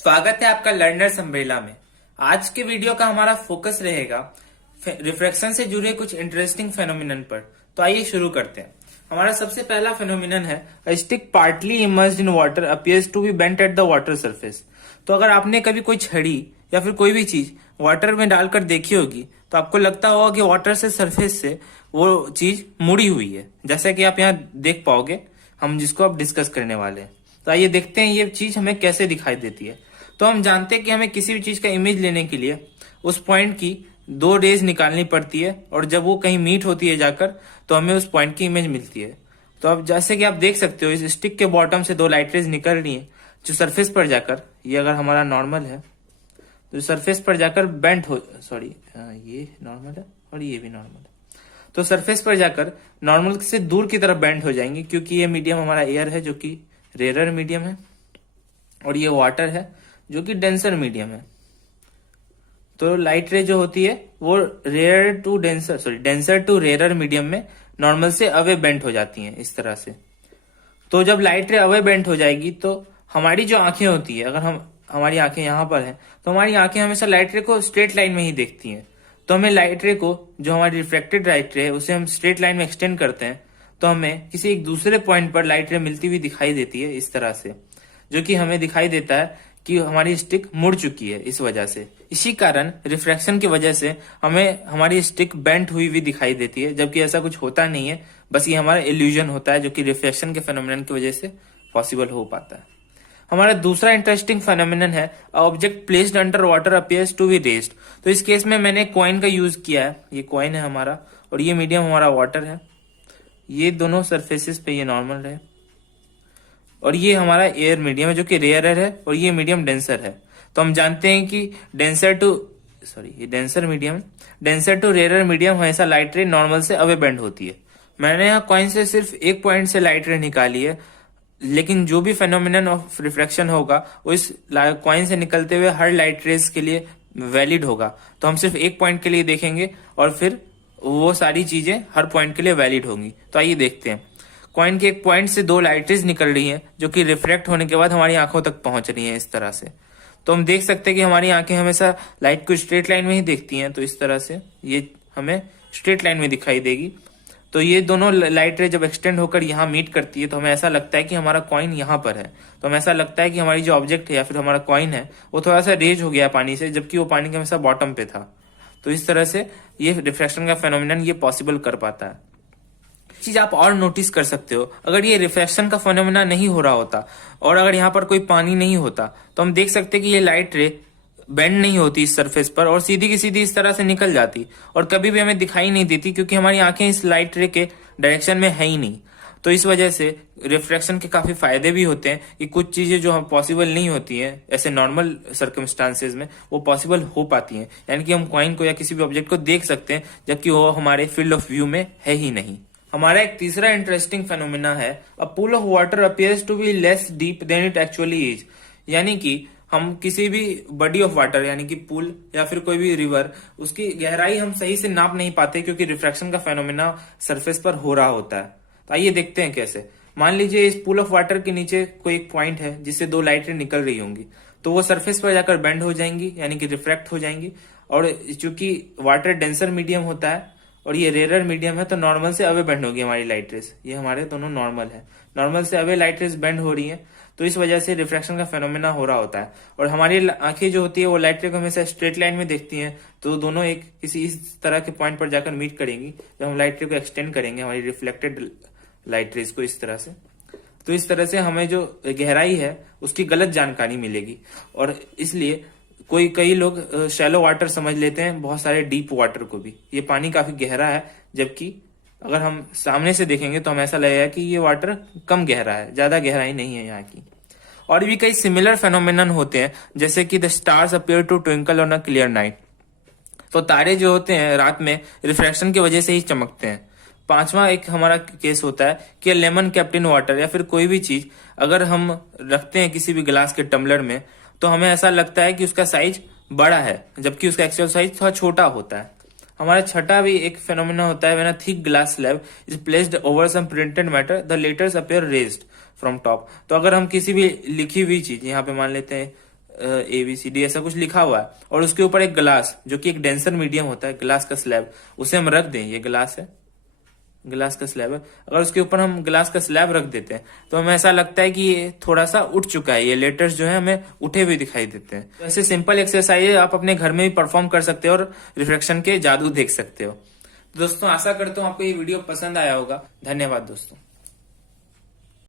स्वागत है आपका लर्नर्स अम्ब्रेला में। आज के वीडियो का हमारा फोकस रहेगा रिफ्रैक्शन से जुड़े कुछ इंटरेस्टिंग फेनोमिनन पर। तो आइए शुरू करते हैं। हमारा सबसे पहला फेनोमिनन है a stick partly immersed in water appears to be bent at the water surface. तो अगर आपने कभी कोई छड़ी या फिर कोई भी चीज वाटर में डालकर देखी होगी तो आपको लगता होगा कि वाटर से सरफेस से वो चीज मुड़ी हुई है, जैसा कि आप यहाँ देख पाओगे, हम जिसको अब डिस्कस करने वाले हैं। तो आइए देखते हैं ये चीज हमें कैसे दिखाई देती है। तो हम जानते हैं कि हमें किसी भी चीज का इमेज लेने के लिए उस पॉइंट की दो रेज निकालनी पड़ती है और जब वो कहीं मीट होती है जाकर तो हमें उस पॉइंट की इमेज मिलती है। तो अब जैसे कि आप देख सकते हो इस स्टिक के बॉटम से दो लाइट रेज निकल रही है जो सरफेस पर जाकर, ये अगर हमारा नॉर्मल है तो सरफेस पर जाकर बेंट हो, सॉरी ये नॉर्मल है और ये भी नॉर्मल है, तो सरफेस पर जाकर नॉर्मल से दूर की तरफ बेंट हो जाएंगे क्योंकि ये मीडियम हमारा एयर है जो कि रेयर मीडियम है और ये वाटर है जो कि डेंसर मीडियम है। तो लाइट रे जो होती है वो डेंसर टू रेयर मीडियम में नॉर्मल से अवे बेंट हो जाती हैं इस तरह से। तो जब लाइट रे अवे बेंट हो जाएगी तो हमारी जो आंखें होती है, अगर हमारी आंखें यहाँ पर हैं तो हमारी आंखें हमेशा लाइट रे को स्ट्रेट लाइन में ही देखती हैं। तो हमें लाइट रे को, जो हमारी रिफ्लेक्टेड लाइट रे है, उसे हम स्ट्रेट लाइन में एक्सटेंड करते हैं तो हमें किसी एक दूसरे पॉइंट पर लाइट रे मिलती हुई दिखाई देती है इस तरह से, जो कि हमें दिखाई देता है कि हमारी स्टिक मुड़ चुकी है इस वजह से। इसी कारण रिफ्रैक्शन की वजह से हमें हमारी स्टिक बेंट हुई हुई दिखाई देती है, जबकि ऐसा कुछ होता नहीं है, बस ये हमारा इल्यूजन होता है जो कि रिफ्रैक्शन के फेनोमेनन की वजह से पॉसिबल हो पाता है। हमारा दूसरा इंटरेस्टिंग फेनोमेनन है object placed under water appears to be raised. तो इस केस में मैंने कॉइन का यूज किया है। ये कॉइन है हमारा और ये मीडियम हमारा वाटर है। ये दोनों सरफेसेस पे ये नॉर्मल है और ये हमारा एयर मीडियम है जो कि रेयर है और ये मीडियम डेंसर है। तो हम जानते हैं कि डेंसर टू रेयर मीडियम हमेशा लाइट रे नॉर्मल से अवे बेंड होती है। मैंने यहाँ कॉइन से सिर्फ एक पॉइंट से लाइट रे निकाली है, लेकिन जो भी फेनोमेनन ऑफ रिफ्रैक्शन होगा वो इस कॉइन से निकलते हुए हर लाइट रेज के लिए वैलिड होगा। तो हम सिर्फ एक पॉइंट के लिए देखेंगे और फिर वो सारी चीजें हर पॉइंट के लिए वैलिड होंगी। तो आइए देखते हैं। कॉइन के एक पॉइंट से दो लाइट रेज निकल रही हैं जो कि रिफ्लेक्ट होने के बाद हमारी आंखों तक पहुंच रही हैं इस तरह से। तो हम देख सकते हैं कि हमारी आंखें हमेशा लाइट को स्ट्रेट लाइन में ही देखती हैं, तो इस तरह से ये हमें स्ट्रेट लाइन में दिखाई देगी। तो ये दोनों लाइट रे जब एक्सटेंड होकर यहाँ मीट करती है तो हमें ऐसा लगता है कि हमारा कॉइन यहाँ पर है। तो हमें ऐसा लगता है कि हमारी जो ऑब्जेक्ट है या फिर हमारा कॉइन है वो थोड़ा सा रेज हो गया पानी से, जबकि वो पानी के हमेशा बॉटम पे था। तो इस तरह से ये रिफ्रैक्शन का फेनोमेनन ये पॉसिबल कर पाता है। चीज आप और नोटिस कर सकते हो, अगर ये रिफ्रैक्शन का फेनोमेना नहीं हो रहा होता और अगर यहाँ पर कोई पानी नहीं होता तो हम देख सकते कि ये लाइट रे बेंड नहीं होती इस सरफेस पर और सीधी की सीधी इस तरह से निकल जाती और कभी भी हमें दिखाई नहीं देती क्योंकि हमारी आंखें इस लाइट रे के डायरेक्शन में है ही नहीं। तो इस वजह से रिफ्रैक्शन के काफी फायदे भी होते हैं कि कुछ चीजें जो हम पॉसिबल नहीं होती हैं ऐसे नॉर्मल सर्कमस्टांसेस में वो पॉसिबल हो पाती हैं, यानी कि हम कॉइन को या किसी भी ऑब्जेक्ट को देख सकते हैं जबकि वो हमारे फील्ड ऑफ व्यू में है ही नहीं। हमारा एक तीसरा इंटरेस्टिंग फेनोमेना है a pool of water appears to be less deep than it actually is. यानी कि हम किसी भी बॉडी ऑफ वाटर यानी कि पूल या फिर कोई भी रिवर, उसकी गहराई हम सही से नाप नहीं पाते क्योंकि रिफ्रैक्शन का फेनोमेना सरफेस पर हो रहा होता है। तो आइए देखते हैं कैसे। मान लीजिए इस पूल ऑफ वाटर के नीचे कोई एक पॉइंट है जिससे दो लाइटें निकल रही होंगी, तो वो सरफेस पर जाकर बेंड हो जाएंगी यानी कि रिफ्रैक्ट हो जाएंगी। और चूंकि वाटर डेंसर मीडियम होता है और ये रेयर मीडियम है तो नॉर्मल से अवे बेंड होगी हमारी लाइट रेस। ये हमारे दोनों नॉर्मल है, नॉर्मल से अवे लाइट रेस बेंड हो रही है, तो इस वजह से रिफ्रैक्शन का फेनोमेना हो रहा होता है। और हमारी आंखें जो होती है वो लाइट रे को हमेशा स्ट्रेट लाइन में देखती हैं, तो दोनों एक किसी इस तरह के पॉइंट पर जाकर मीट करेंगी जब हम लाइट रे को एक्सटेंड करेंगे हमारी रिफ्लेक्टेड लाइट रेस को इस तरह से। तो इस तरह से हमें जो गहराई है उसकी गलत जानकारी मिलेगी और इसलिए कई लोग शैलो वाटर समझ लेते हैं बहुत सारे डीप वाटर को भी। ये पानी काफी गहरा है, जबकि अगर हम सामने से देखेंगे तो हमें ऐसा लगेगा कि ये वाटर कम गहरा है, ज्यादा गहराई नहीं है यहाँ की। और भी कई सिमिलर फेनोमेनन होते हैं जैसे कि the stars appear to twinkle on a clear night. तो तारे जो होते हैं रात में रिफ्रैक्शन की वजह से ही चमकते हैं। पांचवा एक हमारा केस होता है कि लेमन केप्ट इन वाटर या फिर कोई भी चीज अगर हम रखते हैं किसी भी गिलास के टम्बलर में तो हमें ऐसा लगता है कि उसका साइज बड़ा है जबकि उसका एक्चुअल साइज थोड़ा छोटा होता है। हमारा छठा भी एक फेनोमेना होता है, when a thick glass slab is placed over some printed matter the letters appear raised from top. तो अगर हम किसी भी लिखी हुई चीज, यहाँ पे मान लेते हैं ABCD ऐसा कुछ लिखा हुआ है, और उसके ऊपर एक ग्लास जो कि एक डेंसर मीडियम होता है, ग्लास का स्लैब, उसे हम रख दें, ये ग्लास है, ग्लास का स्लैब है, अगर उसके ऊपर हम ग्लास का स्लैब रख देते हैं तो हमें ऐसा लगता है कि ये थोड़ा सा उठ चुका है, ये लेटर्स जो है हमें उठे हुए दिखाई देते हैं। तो ऐसे सिंपल एक्सरसाइज आप अपने घर में भी परफॉर्म कर सकते हो और रिफ्लेक्शन के जादू देख सकते हो। तो दोस्तों आशा करता हूँ आपको ये वीडियो पसंद आया होगा। धन्यवाद दोस्तों।